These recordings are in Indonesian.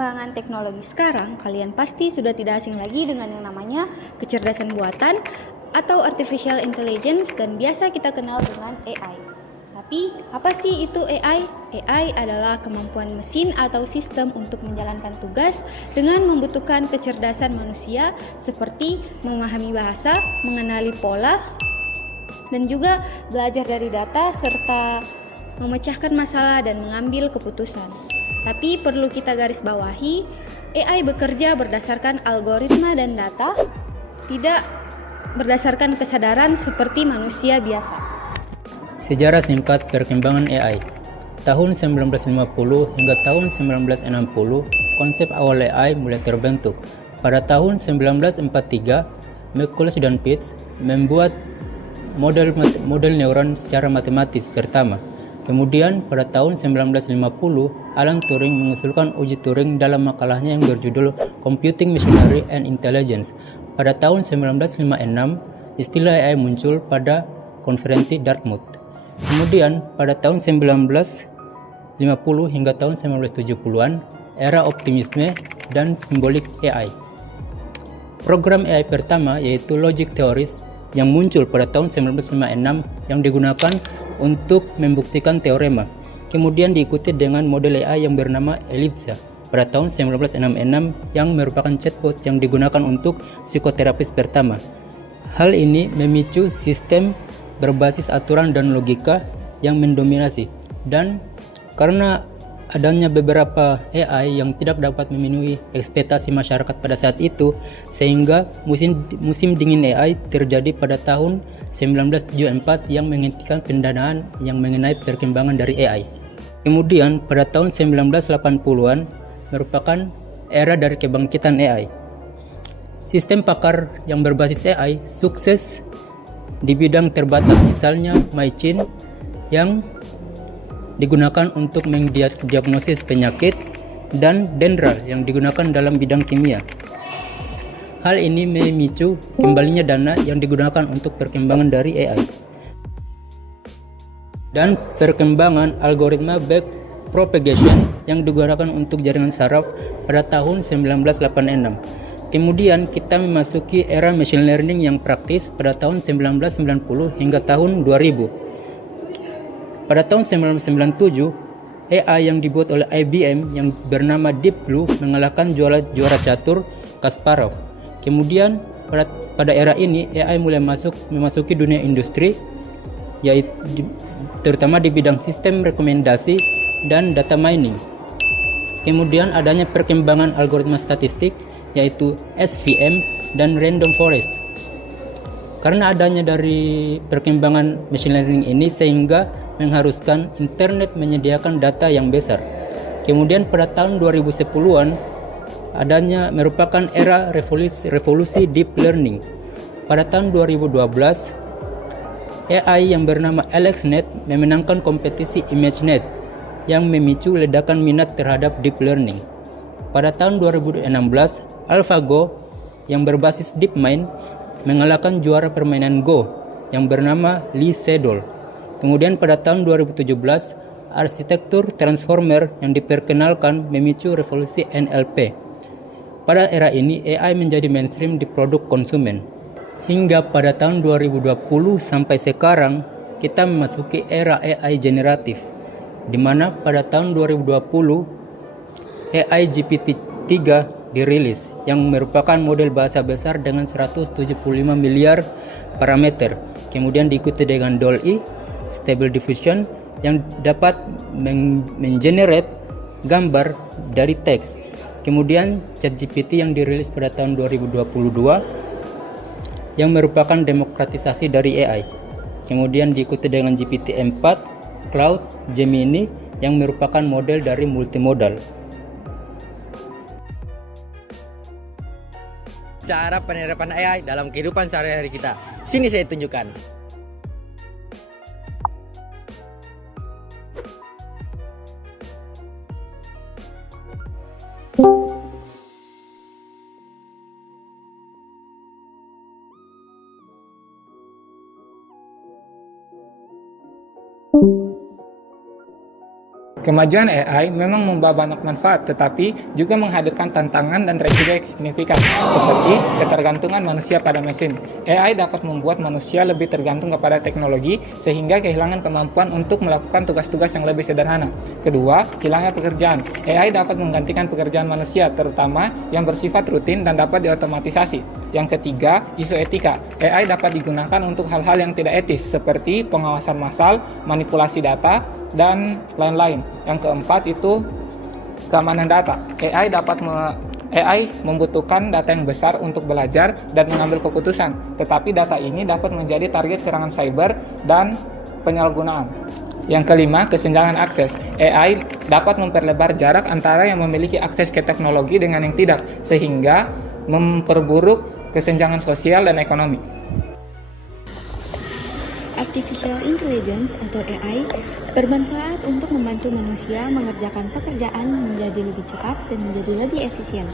perkembangan teknologi sekarang, kalian pasti sudah tidak asing lagi dengan yang namanya kecerdasan buatan atau artificial intelligence dan biasa kita kenal dengan AI. Tapi, apa sih itu AI? AI adalah kemampuan mesin atau sistem untuk menjalankan tugas dengan membutuhkan kecerdasan manusia seperti memahami bahasa, mengenali pola, dan juga belajar dari data serta memecahkan masalah dan mengambil keputusan. Tapi perlu kita garis bawahi, AI bekerja berdasarkan algoritma dan data, tidak berdasarkan kesadaran seperti manusia biasa. Sejarah singkat perkembangan AI. Tahun 1950 hingga tahun 1960, konsep awal AI mulai terbentuk. Pada tahun 1943, McCulloch dan Pitts membuat model neuron secara matematis pertama. Kemudian pada tahun 1950, Alan Turing mengusulkan uji Turing dalam makalahnya yang berjudul Computing Machinery and Intelligence. Pada tahun 1956, istilah AI muncul pada konferensi Dartmouth. Kemudian pada tahun 1950 hingga tahun 1970-an, era optimisme dan simbolik AI. Program AI pertama yaitu Logic Theories yang muncul pada tahun 1956 yang digunakan untuk membuktikan teorema. Kemudian diikuti dengan model AI yang bernama Eliza pada tahun 1966 yang merupakan chatbot yang digunakan untuk psikoterapis pertama. Hal ini memicu sistem berbasis aturan dan logika yang mendominasi, dan karena adanya beberapa AI yang tidak dapat memenuhi ekspektasi masyarakat pada saat itu, sehingga musim dingin AI terjadi pada tahun 1974 yang menghentikan pendanaan yang mengenai perkembangan dari AI. Kemudian pada tahun 1980-an merupakan era dari kebangkitan AI. Sistem pakar yang berbasis AI sukses di bidang terbatas, misalnya MyChin yang digunakan untuk mendiagnosis penyakit, dan Dendral yang digunakan dalam bidang kimia. Hal ini memicu kembalinya dana yang digunakan untuk perkembangan dari AI. Dan perkembangan algoritma backpropagation yang digunakan untuk jaringan saraf pada tahun 1986. Kemudian kita memasuki era machine learning yang praktis pada tahun 1990 hingga tahun 2000. Pada tahun 1997, AI yang dibuat oleh IBM yang bernama Deep Blue mengalahkan juara catur Kasparov. Kemudian pada era ini AI mulai memasuki dunia industri, yaitu terutama di bidang sistem rekomendasi dan data mining. Kemudian adanya perkembangan algoritma statistik yaitu SVM dan random forest. Karena adanya dari perkembangan machine learning ini sehingga mengharuskan internet menyediakan data yang besar. Kemudian pada tahun 2010-an adanya merupakan era revolusi deep learning. Pada tahun 2012, AI yang bernama AlexNet memenangkan kompetisi ImageNet yang memicu ledakan minat terhadap deep learning. Pada tahun 2016, AlphaGo yang berbasis DeepMind mengalahkan juara permainan Go yang bernama Lee Sedol. Kemudian pada tahun 2017, arsitektur transformer yang diperkenalkan memicu revolusi NLP. Pada era ini, AI menjadi mainstream di produk konsumen. Hingga pada tahun 2020 sampai sekarang, kita memasuki era AI generatif, di mana pada tahun 2020, AI GPT-3 dirilis, yang merupakan model bahasa besar dengan 175 miliar parameter. Kemudian diikuti dengan DALL-E, Stable Diffusion, yang dapat menggenerate gambar dari teks. Kemudian ChatGPT yang dirilis pada tahun 2022 yang merupakan demokratisasi dari AI. Kemudian diikuti dengan GPT-4, Cloud, Gemini yang merupakan model dari multimodal. Cara penerapan AI dalam kehidupan sehari-hari kita. Sini saya tunjukkan. Kemajuan AI memang membawa banyak manfaat, tetapi juga menghadirkan tantangan dan resiko yang signifikan, seperti ketergantungan manusia pada mesin. AI dapat membuat manusia lebih tergantung kepada teknologi, sehingga kehilangan kemampuan untuk melakukan tugas-tugas yang lebih sederhana. Kedua, hilangnya pekerjaan. AI dapat menggantikan pekerjaan manusia, terutama yang bersifat rutin dan dapat diotomatisasi. Yang ketiga, isu etika. AI dapat digunakan untuk hal-hal yang tidak etis, seperti pengawasan massal, manipulasi data, dan lain-lain. Yang keempat itu keamanan data. AI membutuhkan data yang besar untuk belajar dan mengambil keputusan, tetapi data ini dapat menjadi target serangan cyber dan penyalahgunaan. Yang kelima, kesenjangan akses. AI dapat memperlebar jarak antara yang memiliki akses ke teknologi dengan yang tidak, sehingga memperburuk kesenjangan sosial dan ekonomi. Artificial Intelligence atau AI bermanfaat untuk membantu manusia mengerjakan pekerjaan menjadi lebih cepat dan menjadi lebih efisien.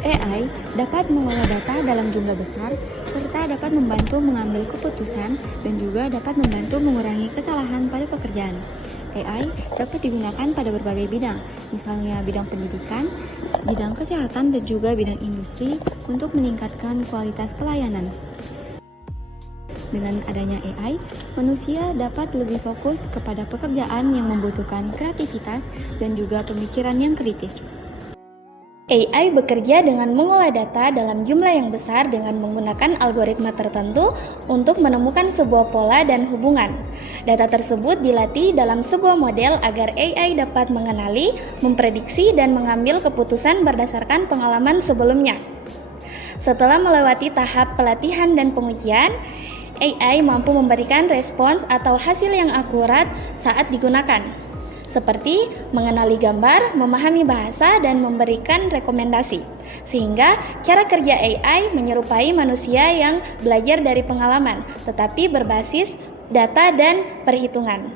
AI dapat mengolah data dalam jumlah besar serta dapat membantu mengambil keputusan dan juga dapat membantu mengurangi kesalahan pada pekerjaan. AI dapat digunakan pada berbagai bidang, misalnya bidang pendidikan, bidang kesehatan, dan juga bidang industri untuk meningkatkan kualitas pelayanan. Dengan adanya AI, manusia dapat lebih fokus kepada pekerjaan yang membutuhkan kreativitas dan juga pemikiran yang kritis. AI bekerja dengan mengolah data dalam jumlah yang besar dengan menggunakan algoritma tertentu untuk menemukan sebuah pola dan hubungan. Data tersebut dilatih dalam sebuah model agar AI dapat mengenali, memprediksi, dan mengambil keputusan berdasarkan pengalaman sebelumnya. Setelah melewati tahap pelatihan dan pengujian, AI mampu memberikan respons atau hasil yang akurat saat digunakan, seperti mengenali gambar, memahami bahasa, dan memberikan rekomendasi. Sehingga cara kerja AI menyerupai manusia yang belajar dari pengalaman, tetapi berbasis data dan perhitungan.